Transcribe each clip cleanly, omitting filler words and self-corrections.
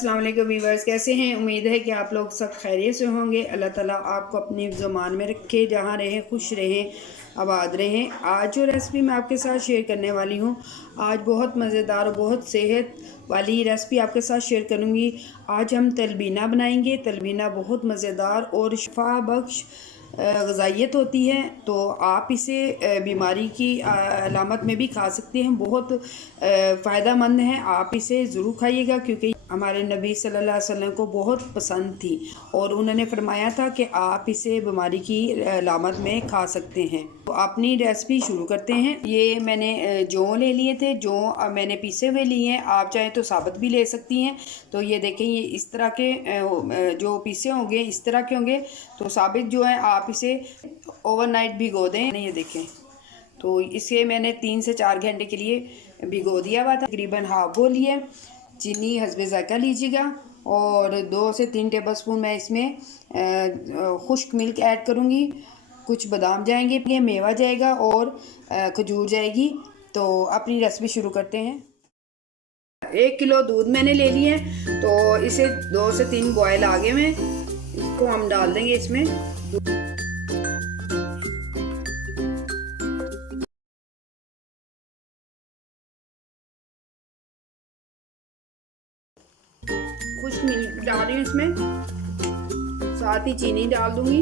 अस्सलाम वालेकुम व्यूअर्स, कैसे हैं? उम्मीद है कि आप लोग सब खैरियत से होंगे। अल्लाह ताला आपको अपनी ज़ुबान में रखे, जहाँ रहें खुश रहें, आबाद रहें। आज जो रेसिपी मैं आपके साथ शेयर करने वाली हूँ, आज बहुत मज़ेदार और बहुत सेहत वाली रेसिपी आपके साथ शेयर करूँगी। आज हम तलबीना बनाएंगे। तलबीना बहुत मज़ेदार और शफा बख्श ग़िज़ाइयत होती है, तो आप इसे बीमारी की अलामत में भी खा सकते हैं। बहुत फ़ायदा मंद है, आप इसे ज़रूर खाइएगा क्योंकि हमारे नबी सल्लल्लाहु अलैहि वसल्लम को बहुत पसंद थी और उन्होंने फरमाया था कि आप इसे बीमारी की अलामत में खा सकते हैं। तो अपनी रेसिपी शुरू करते हैं। ये मैंने जौ ले लिए थे, जौ मैंने पीसे हुए लिए हैं, आप चाहें तो साबुत भी ले सकती हैं। तो ये देखें, ये इस तरह के जो पीसे होंगे इस तरह के होंगे। तो साबित जो है आप इसे ओवरनाइट भिगो दें। ये देखें, तो इसे मैंने 3 से 4 घंटे के लिए भिगो दिया हुआ था। तकरीबन हाफ बोल लिए चीनी हस्बे ज़ायक़ा लीजिएगा और 2 से 3 टेबलस्पून मैं इसमें खुश्क मिल्क ऐड करूँगी। कुछ बादाम जाएंगे, मेवा जाएगा और खजूर जाएगी। तो अपनी रेसिपी शुरू करते हैं। 1 किलो दूध मैंने ले लिए, तो इसे 2 से 3 बॉयल आगे में इसको हम डाल देंगे इसमें। खुश्क मिल्क डाल रही हूँ इसमें, साथ ही चीनी डाल दूंगी।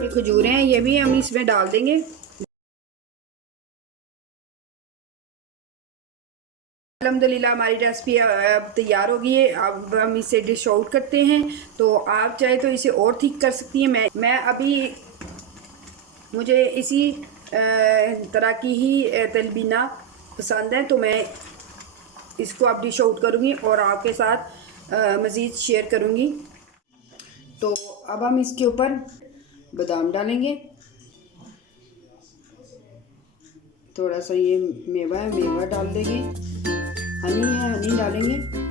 ये खजूरें हैं, ये भी हम इसमें डाल देंगे। अल्हम्दुलिल्लाह हमारी रेसिपी अब तैयार हो गई है। अब हम इसे डिश आउट करते हैं। तो आप चाहे तो इसे और थिक कर सकती हैं। मैं अभी मुझे इसी तरह की ही तलबीना पसंद है, तो मैं इसको अब डिश आउट करूँगी और आपके साथ मज़ीद शेयर करूँगी। तो अब हम इसके ऊपर बादाम डालेंगे, थोड़ा सा ये मेवा है, मेवा डाल देंगे, हनी है, हनी डालेंगे।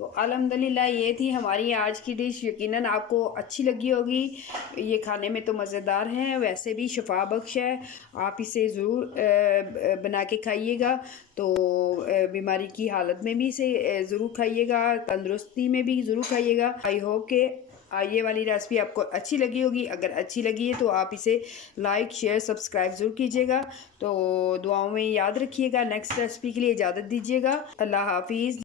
तो अल्हम्दुलिल्लाह ये थी हमारी आज की डिश। यकीनन आपको अच्छी लगी होगी। ये खाने में तो मज़ेदार है, वैसे भी शफा बख्श है। आप इसे ज़रूर बना के खाइएगा। तो बीमारी की हालत में भी इसे ज़रूर खाइएगा, तंदुरुस्ती में भी ज़रूर खाइएगा। आई होप कि ये वाली रेसिपी आपको अच्छी लगी होगी। अगर अच्छी लगी है तो आप इसे लाइक शेयर सब्सक्राइब ज़रूर कीजिएगा। तो दुआओं में याद रखिएगा। नेक्स्ट रेसिपी के लिए इजाज़त दीजिएगा। अल्लाह हाफिज़।